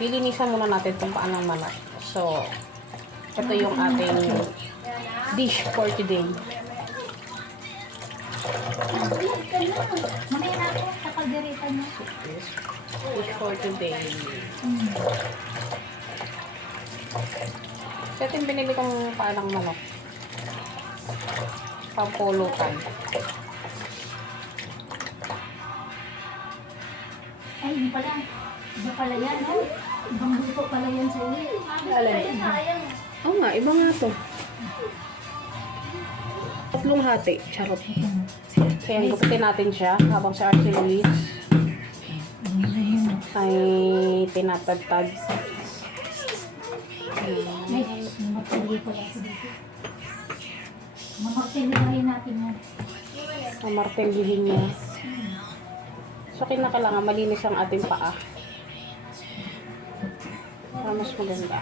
Lilinisan muna natin itong paa ng manok. So, ito yung ating dish for today. Mamaya na ako sa kaldereta niya. Dish for today. So, ito yung binili kong paa ng manok. Pampulutan. Ay, yun pala. Iba pala yan, no? Ibang luto pala yan sa iyo. Alin? Oo nga, iba nga to. Tatlong hati. Charot. Kaya gupitin natin siya habang si Archie Luis ay tinatagtag. Ay, mamartili pala ako dito. Mamartilihin natin yan. Mamartilihin niya. So, kailangan malinis ang ating paa. Para mas maganda.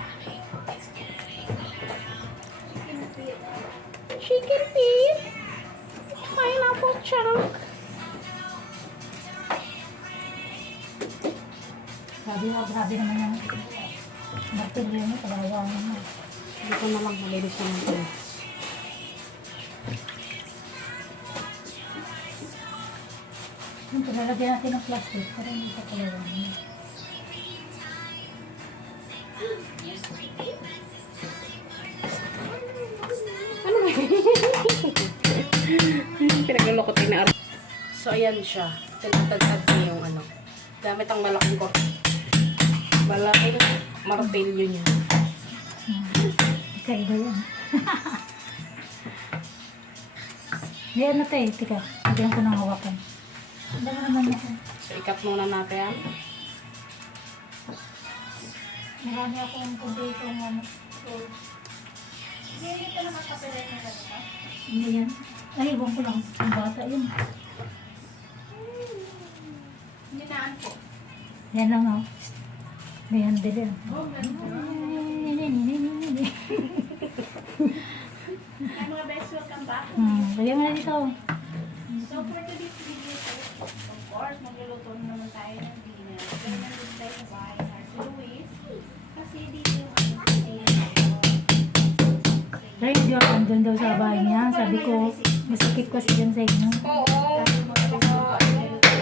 Chicken feet. Pineapple chunk. Grabe naman yan. Martilyo mo, talaga naman. Dito na lang malinis natin. Yung palalagyan natin ng plastic para hindi sa kalawan. Ano ba? Pinagluloko tayo na Archie. So, ayan siya. Tinatagtag niya yung ano. Gamit ang malaking martilyo niya. Kaiba yan. Yan na tayo, tika. Bigyan ko ng hawakan. Hindi mo naman ako. So, ikat muna natin. Marami akong kumpleto ng ano. Hindi ka nakakapilay na gano'n ka? Hindi yan. Ay, iwan ko lang. Ang bata yun. Hinaan ko. Yan lang ako. May handle yan. Oh, Hi mga best, welcome back. Lagyan mo na dito. So for today's video, of course, magluluto naman tayo ng dinner. Pero nandun tayo sa bahay na si Luis. Kasi dito yung Ay, hindi ako andun daw sa bahay niya. Sabi ko, masakit kasi dyan sa inyo. Oo. magluluto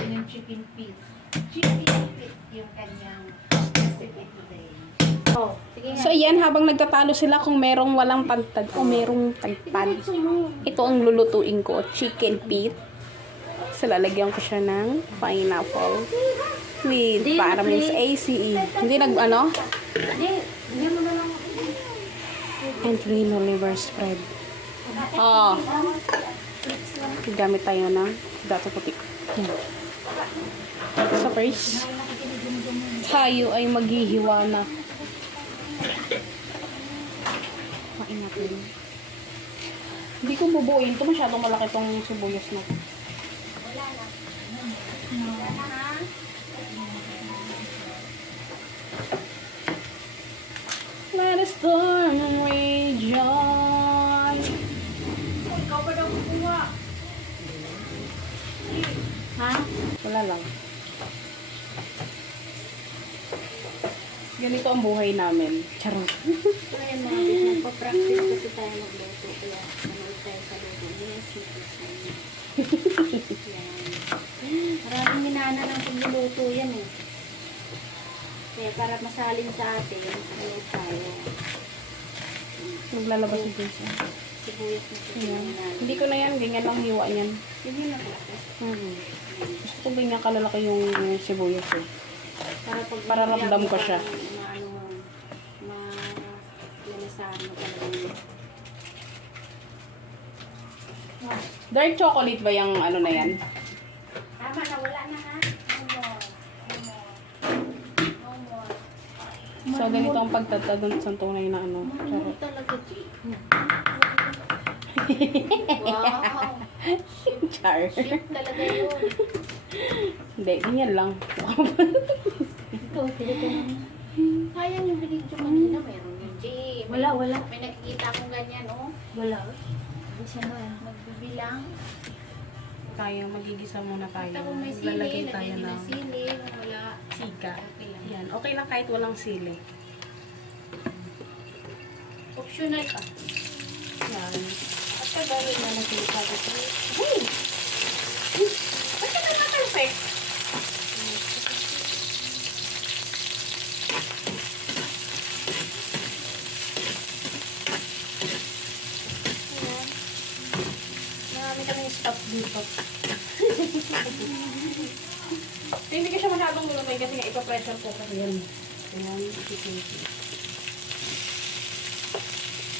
yung chicken feet. Chicken feet yung kanyang recipe today. Oh, sige nga. So, ayan, habang nagtatalo sila kung merong walang pantad o merong tagpad. Ito ang lulutuin ko, chicken feet. So, lalagyan ko siya ng pineapple with Paramount ACE. Hindi ano? Hindi mo na lang. And green liver spread. Oh. Gamit tayo ng dato putik. So, first, tayo ay maghihiwa na. Kain natin. Hindi ko bubuin. Ito masyadong malaki tong sibuyas na. Let the storm rage on. Ikaw ba daw kukuha? Ha? Wala lang. Ganito ang buhay namin. Charot. Ayan mga bit, nagpa-practice kasi tayo magluto. Kaya nanood tayo sa luto. Yes, yan. Maraming minana ng pagluluto yan eh. Kaya para masalin sa atin, nanood tayo. Naglalabas yung pizza. Sibuyas na Ayan. minana. Hindi ko na yan. Ganyan lang hiwa yan. Yun yung naglaki. Gusto ko ganyan kalalaki yung sibuyas eh. Para ramdam ko siya. Lalasahan mo talaga. Dark chocolate ba yung ano na yan? Tama na, wala na ha. No more. No more. No more. So, ganito ang pagtatadon sa tunay na ano. Ano Charot. talaga, G? Wow. Char. Shit talaga yun. Hindi, ganyan lang. Ito, dito na. Sayang yung binigyo kanina, meron yun, G. Wala. May nakikita akong ganyan, oh. Wala. Hindi siya na. Magbibilang. Tayo, magigisa muna tayo. Kita ko may sili, Lalagay tayo lagyan nila ng sili. Wala. sika. Okay lang. Yan, okay na kahit walang sili. Optional pa. Yan. At kagaling na natin ito. Hey! Ba't ka na perfect? Ayan. Marami kaming stuff dito. Hindi ko siya masyadong lulumay kasi nga ipa-pressure cooker yan. Ayan, chicken.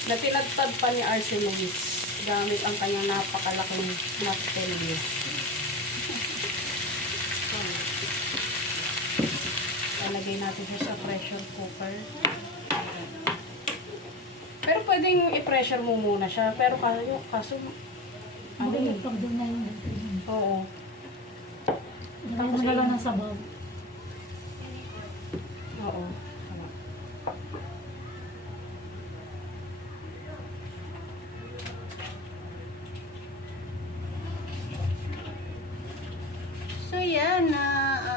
Natinagtad pa ni Arsenal gamit ang kanyang napakalaking naptelyo. Lalagay natin siya sa pressure cooker. Pero pwedeng i-pressure mo muna siya. Pero kaso ano Magaling eh. pag doon na yun. Oo. Lagyan mo na lang ng sabaw. Oo. So, yan na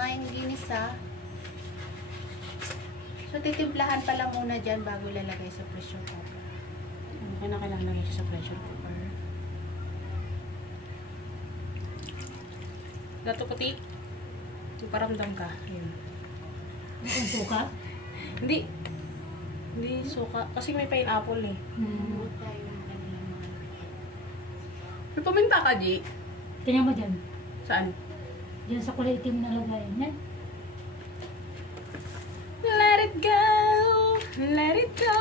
ang ginisa. So, titimplahan pa lang muna dyan bago lalagay sa pressure cooker. Kailangan lagay siya sa pressure cooker. Dato puti. Iparamdam ka. Ayun. Ang suka. Hindi. Hindi suka. Kasi may pineapple eh. Huwag tayo ng kanilang mga... May paminta ka, G? Tingnan mo dyan. Saan? Diyan sa kulay itim na lagay. Yan. Let it go! Let it go!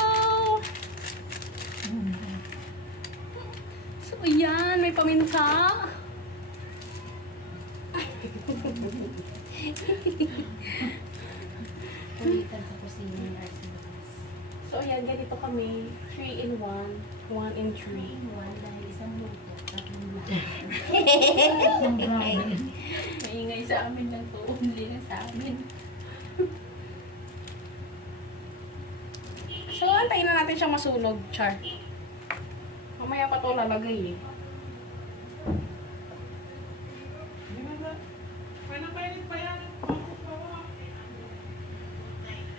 So, yan. May paminta. Kulitan sa kusina ng Arsenal. So, ayan. Ganito kami. 3 in 1. 1 in 3. Dahil isang luto. Tatlong lahat. Ang grabe. Maingay sa amin lang to. Hindi na sa amin. So, antayin na natin siyang masunog, Char. Mamaya pa ito lalagay eh.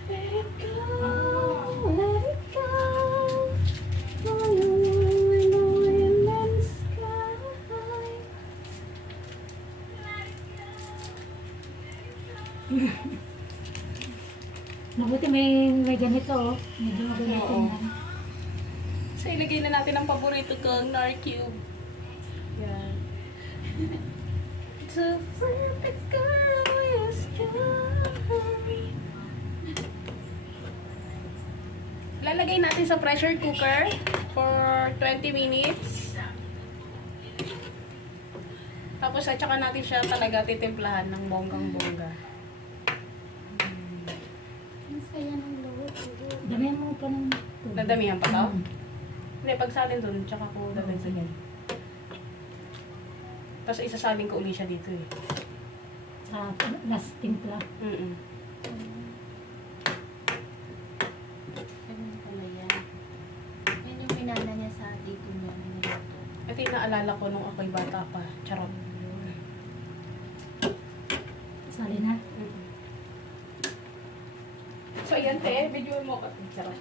Let it go, let it go. Fly away, away in the sky. Mabuti may ganito oh. Medyo ganito Oo. na. So, ilagay na natin ang paborito kong Nor Cube. Yan. The perfect girl is gone. Lalagay natin sa pressure cooker for 20 minutes. Tapos at saka natin siya talaga titimplahan ng bonggang-bongga. Ang saya ng loob. Damihan mo pa ng tubig. Dadamihan pa to? Mm. Hindi, pagsalin dun, tsaka ko dadagdagan. Tapos isasalin ko uli siya dito eh. Sa last timpla. Mm-mm. Ganun pala yan. Yan yung minana niya sa dito niya. Niluto. Ito yung naalala ko nung ako'y bata pa. Charot. Sali na. Mm-mm. So, ayan te, video mo ka. Charot.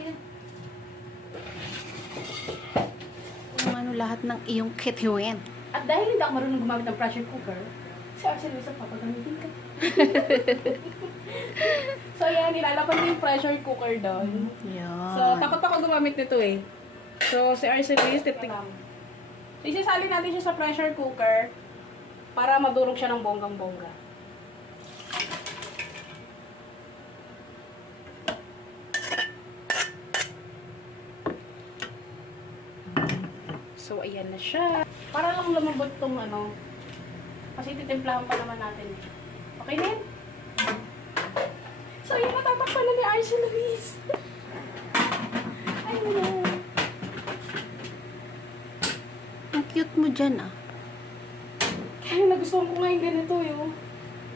Kung ano lahat ng iyong kitiwin. At dahil hindi ako marunong gumamit ng pressure cooker, si Arcel Luisa papagamitin ka. So, ayan, nilalapan ko yung pressure cooker doon. Yan. So, takot ako gumamit nito eh. So, si Arcel Luisa, isasali natin siya sa pressure cooker para madurog siya ng bonggang-bongga. So, ayan na siya. Para lang lumambot tong ano. Kasi titimplahan pa naman natin. Okay na yun? So, ayan, natatakpan na ni Arcel Luis. Ayun na. Ang cute mo dyan ah. Kaya nagustuhan ko nga yung ganito yung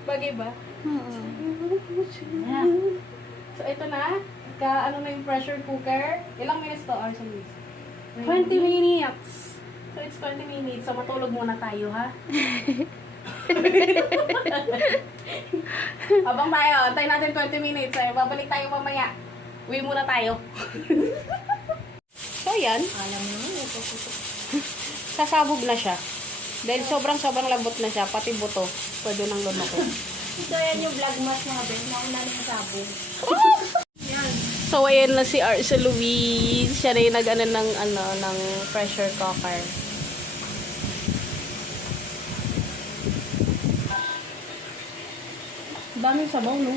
bagay ba? Yeah. So, ito na. Ano na yung pressure cooker. Ilang minutes to, Arcel Luis? 20 minutes. So, it's 20 minutes. So, matulog muna tayo, ha? Abang tayo, antayin natin 20 minutes. Ay, babalik tayo mamaya. Uwi muna tayo. So, yan. Alam mo, ito. Sasabog na siya. Dahil sobrang lambot na siya, pati buto. Pwede nang lumakin. Ito yan yung vlogmas mga Ben. Nauna na yung sabog. So, ayan na si Arce Luis. Siya na yung nag-ano ng pressure cooker. Daming sabaw, no?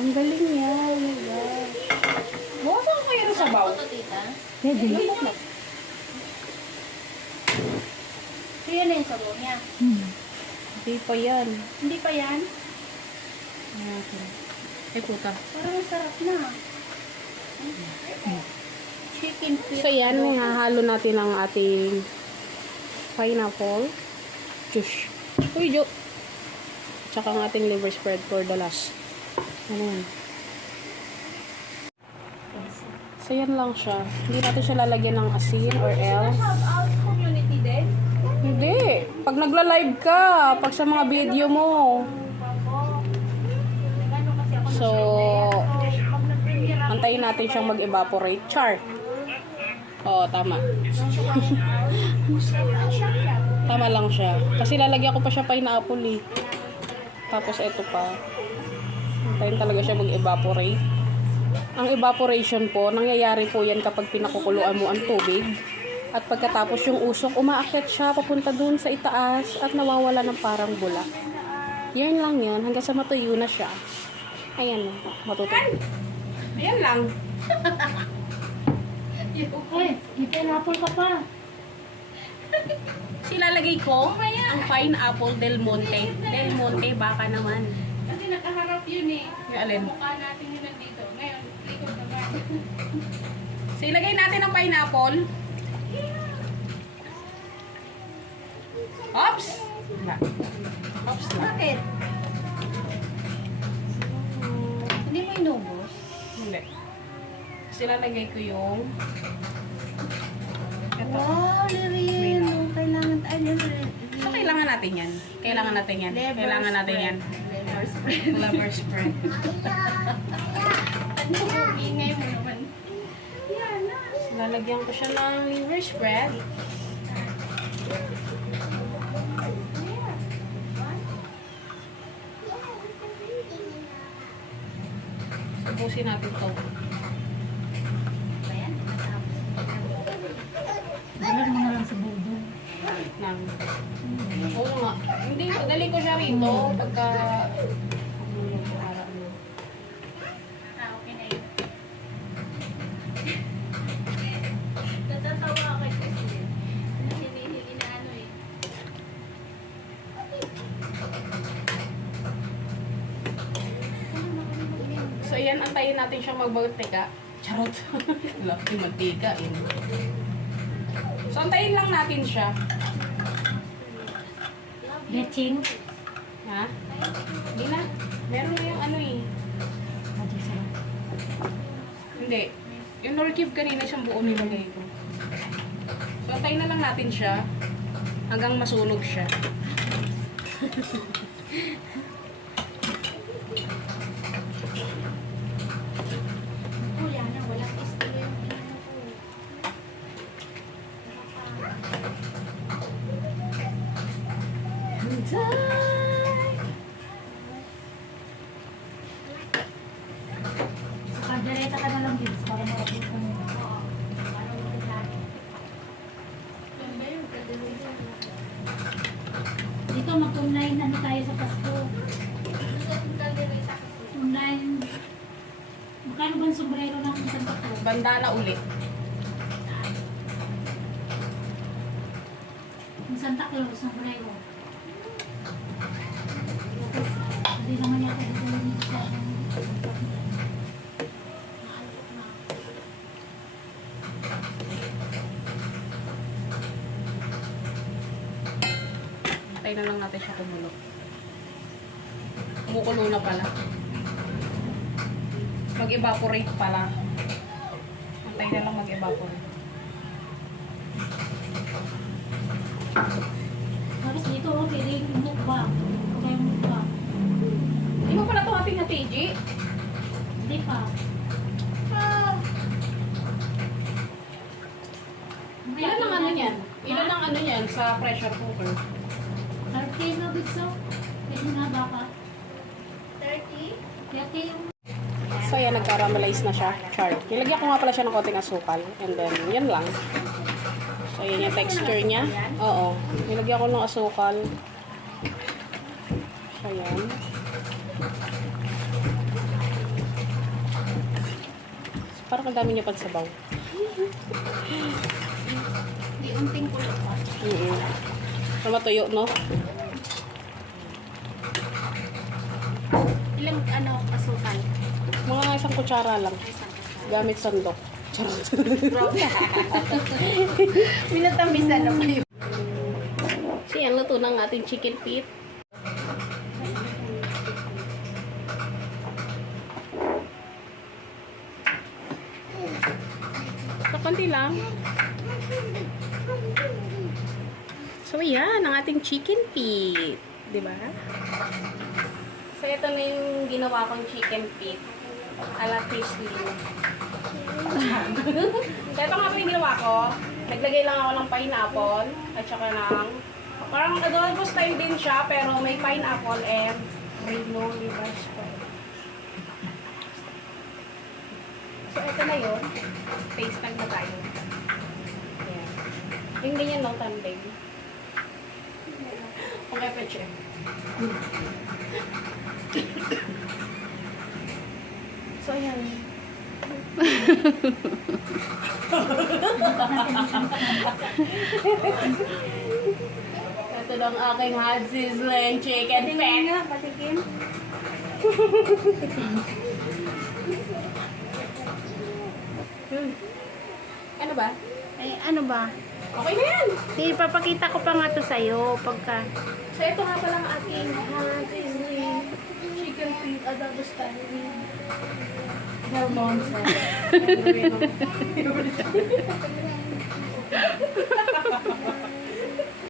Ang galing niya. Oh my gosh. Bukasan ko kayo ng sabaw. Ito, tita. Pwede. Lumot na. So, yan na yung sabaw niya. Hindi pa yan. Hindi pa yan? Ay, puta. Parang masarap na. Chicken feet. So, yan. Hahalo natin ang ating pineapple. Juice. Uy, Jo. Tsaka ang ating liver spread for the last. Ano yan? So, yan lang siya. Hindi natin siya lalagyan ng asin or else. Shout-out community din. Hindi. Pag nagla-live ka, pag sa mga video mo. Ano kasi ako So, pag nag-premiere ako, antayin natin siyang mag-evaporate. Char. Oo, tama. Tama lang siya. Kasi lalagyan ko pa siya pineapple eh. Tapos ito pa. Antayin talaga siya mag-evaporate. Ang evaporation po, nangyayari po yan kapag pinakukuluan mo ang tubig. At pagkatapos yung usok, umaakyat siya papunta dun sa itaas at nawawala ng parang bulak. Yan lang yun, hanggang sa matuyo na siya. Ayan, matutuyo. Ayan lang. Ay, may pineapple ka pa. Silalagay ko ang pineapple Del Monte. Del Monte, baka naman. kasi nakaharap yun eh. Yung alin? Mukha natin yun nandito. Ngayon, likod naman. So, ilagay natin ang pineapple. Oops! Wala. Oops na. Bakit? Hindi mo inubos? Hindi. So, ilalagay ko yung ito. Wow, Lirian. Kailangan tayo. So, kailangan natin yan. Kailangan natin yan. Kailangan natin yan. Liver spread. Liver spread. Ano yung ingay mo naman? Yan na. So, lalagyan ko siya ng liver spread. Tapusin natin to. Ayan, natapos. Dalan mo na lang sa bobo. Nang. Oo nga. Hindi, dali ko siya rito. Pagka... Okay na yun. Natatawa ako kasi. Hinihili na ano eh. So, ayan, antayin natin siyang magmantika. Charot. Laki mantika. Eh. So, antayin lang natin siya. Getching. Ha? Hindi na. Meron na yung ano eh. Magic sarap. Hindi. Yung nor cube kanina siyang buo nilagay ko. So, antayin na lang natin siya hanggang masunog siya. Kuya na, walang estilo yung pinano ko. Kaldereta ka na lang din para makapit ka mo. Yan ba yung kadalihan? Dito mag-online ano tayo sa Pasko. Gusto kong kaldereta kasi. Online. Magkano ba ang sombrero ng Santa Cruz? Bandana ulit. Yung Santa Cruz, sombrero. Hindi naman yata dito yung sa Antayin na lang natin siya kumulo. Kumukulo na pala. Mag-evaporate pala. Antayin na lang mag-evaporate. to, pili yung mukbang. Okay, yung mukbang. Hindi mo pala ito ating hatiji? Hindi pa. Ilan ang ano niyan? Ilan ang ano niyan sa pressure cooker? 30 na bitso. Pwede na baka. 30? 30 yung So yan, nag-caramelize na siya. Char. Nilagyan ko nga pala siya ng konting asukal. And then, yan lang. So yan yung texture niya. Oo. Nilagyan ko ng asukal. So yan. So, parang ang dami niya pagsabaw. Hindi, unting kulot pa. Pero matuyo, no? Ilang asukal? Mga isang kutsara lang. Gamit sandok. Minatamisan na kayo. So yan, luto ng ating chicken feet. So, konti lang. So, yan, ang ating chicken feet. Diba? So, ito na yung ginawa kong chicken feet. Ala crispy. So, ito nga po yung ginawa ko. Naglagay lang ako ng pineapple at saka ng parang adobo style din siya pero may pineapple and rainbow river spread. So, ito na yun. Taste tag na tayo. Ayan. Yung ganyan no, tandem. Okay, peche. So, ayan. Ito lang aking hot sizzling chicken feet. nga, patikim. Ano ba? Ay, ano ba? Okay na yan! Sige, papakita ko pa nga to sa'yo pagka... So, ito nga pala ang aking hot sizzling chicken feet adobo style. Hormones.